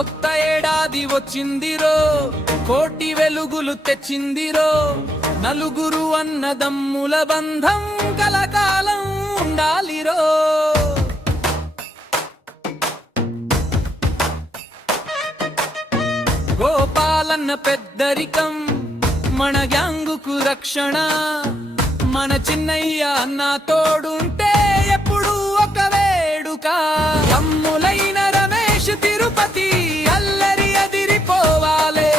కొత్త ఏడాది వచ్చిందిరో, కోటి వెలుగులు తెచ్చిందిరో, నలుగురు అన్నదమ్ముల బంధం కలకాలం ఉండాలిరో. గోపాలన్న పెద్దరికం మన గ్యాంగుకు రక్షణ, మన చిన్నయ్య అన్న తోడుంటే ఎప్పుడు ఒక వేడుక. తమ్ములైన రమేష్ తిరుపతి అల్లరి అదిరిపోవాలే,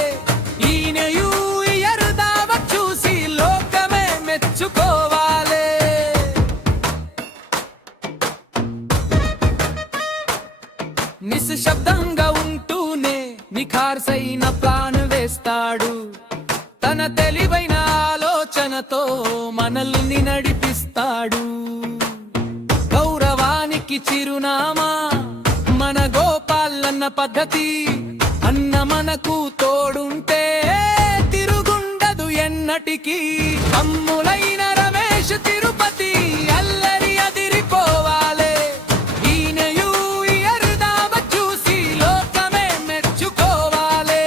ఈ న్యూ ఇయర్ దావత్ చూసి లోకమే మెచ్చుకోవాలే. నిశ్శబ్దంగా ఉంటూనే నిఖార్సైన ప్లాన్ వేస్తాడు, తన తెలివైన ఆలోచనతో మనల్ని నడిపిస్తాడు. గౌరవానికి చిరునామా మన గోపాలన్న పద్ధతి, అన్న మనకు తోడుంటే తిరుగుండదు ఎన్నటికీ. అమ్ములైన రమేష్ తిరుపతి అల్లరి అదిరిపోవాలే, ఈ న్యూ ఇయర్ దావత్ చూసి లోకమే మెచ్చుకోవాలే.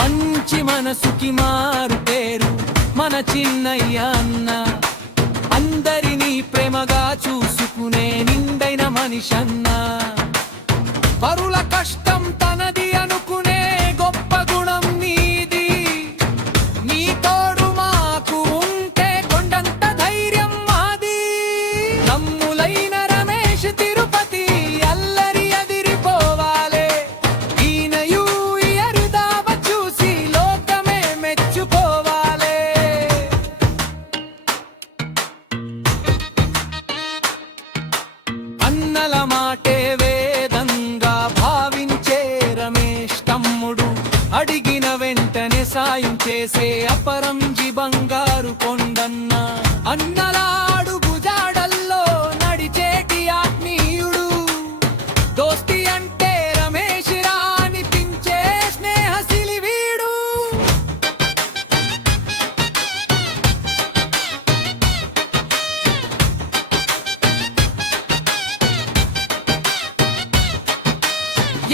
మంచి మనసుకి మారు పేరు మన చిన్నయ్య అన్న, అందరినీ ప్రేమగా చూసుకునే నిండైన మనిషన్న. పరుల కష్టం తనది అనుకునే గొప్ప గుణం నీది, నీ తోడు మాకు ఉంటే కొండంత ధైర్యం మాది. తమ్ములైన రమేష్ తిరుపతి అల్లరి అదిరిపోవాలే, ఈ న్యూ ఇయర్ దావత్ చూసి లోకమే మెచ్చుకోవాలే. అన్నల మాటే వేదంగా భావించే రమేష్ తమ్ముడు, అడిగిన వెంటనే సాయం చేసే అపరంజి బంగారు కొండన్న. అన్నల అడుగు జాడల్లో నడిచేటి ఆత్మీయుడు, దోస్తి అంటే రమేష్ రా అనిపించే స్నేహశీలి వీడు.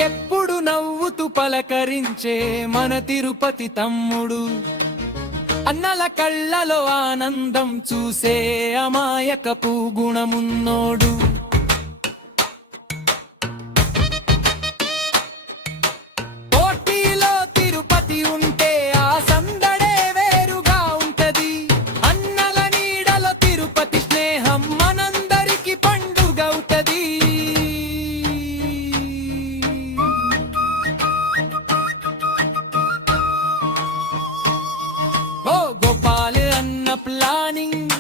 ఎప్పుడు నవ్వుతూ పలకరించే మన తిరుపతి తమ్ముడు, అన్నల కళ్ళలో ఆనందం చూసే అమాయకపు గుణమున్నోడు. పోటీలో తిరుపతి ఉంటే ఆ సందడే వేరుగా ఉంటది, అన్నల నీడలో తిరుపతి స్నేహం మనందరికి పండుగవుతది. ఓ గోపాల్ అన్న ప్లానింగ్,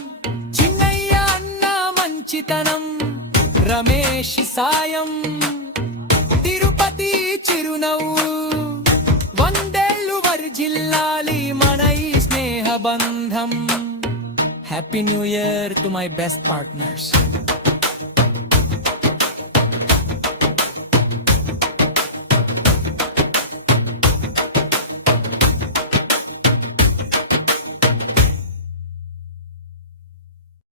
చిన్నయ్య అన్న మంచితనం, రమేష్ సాయం, తిరుపతి చిరునవ్వు, వందేళ్ళు వర్ధిల్లాలి మన ఈ స్నేహ బంధం. Happy new year to my best partners.